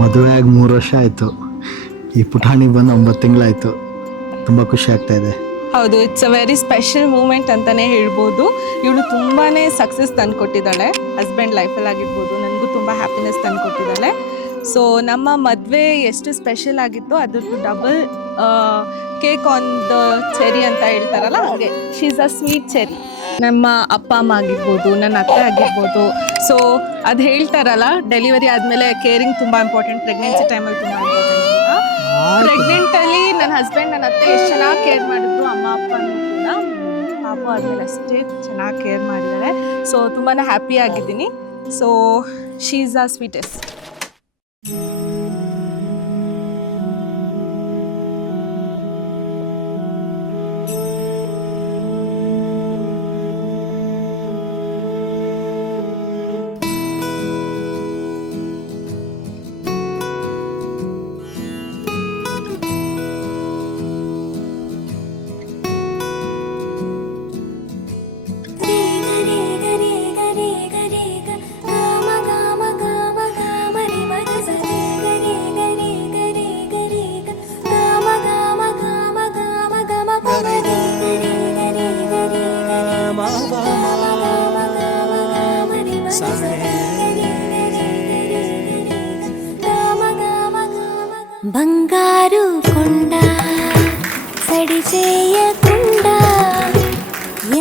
ಮದುವೆ ಆಗಿ 3 ವರ್ಷ ಆಯಿತು. ಈ ಪುಟಾಣಿ ಬಂದು 9 ತಿಂಗಳಾಯಿತು. ತುಂಬ ಖುಷಿ ಆಗ್ತಾ ಇದೆ. ಹೌದು, it's a very special moment ಅಂತಲೇ ಹೇಳ್ಬೋದು. ಇವಳು ತುಂಬಾ ಸಕ್ಸಸ್ ತಂದುಕೊಟ್ಟಿದ್ದಾಳೆ ಹಸ್ಬೆಂಡ್ ಲೈಫಲ್ಲಿ ಆಗಿರ್ಬೋದು. ನನಗೂ ತುಂಬ ಹ್ಯಾಪಿನೆಸ್ ತಂದುಕೊಟ್ಟಿದ್ದಾಳೆ. ಸೊ ನಮ್ಮ ಮದುವೆ ಎಷ್ಟು ಸ್ಪೆಷಲ್ ಆಗಿತ್ತು ಅದ್ರದ್ದು double cake on the cherry ಅಂತ ಹೇಳ್ತಾರಲ್ಲ, ಹಾಗೆ she is a sweet cherry. ನಮ್ಮ ಅಪ್ಪ ಅಮ್ಮ ಆಗಿರ್ಬೋದು, ನನ್ನ ಅತ್ತೆ ಆಗಿರ್ಬೋದು. ಸೊ ಅದು ಹೇಳ್ತಾರಲ್ಲ, ಡೆಲಿವರಿ ಆದಮೇಲೆ ಕೇರಿಂಗ್ ತುಂಬ ಇಂಪಾರ್ಟೆಂಟ್, ಪ್ರೆಗ್ನೆನ್ಸಿ ಟೈಮಲ್ಲಿ ತುಂಬ ಇಂಪಾರ್ಟೆಂಟ್ ಅಂತ. ಪ್ರೆಗ್ನೆಂಟಲ್ಲಿ ನನ್ನ ಹಸ್ಬೆಂಡ್ ನನ್ನ ಅತ್ತೆ ಎಷ್ಟು ಚೆನ್ನಾಗಿ ಕೇರ್ ಮಾಡಿದ್ರು, ಅಮ್ಮ ಅಪ್ಪನೂ ಕೂಡ. ಪಾಪು ಆದಮೇಲೆ ಅಷ್ಟೇ ಚೆನ್ನಾಗಿ ಕೇರ್ ಮಾಡಿದ್ದಾರೆ. ಸೊ ತುಂಬಾ ಹ್ಯಾಪಿ ಆಗಿದ್ದೀನಿ. So she is a sweetest. బంగారు కొండ సడి చేయకుండా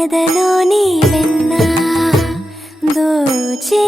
ఎదలోని వెన్న దోచే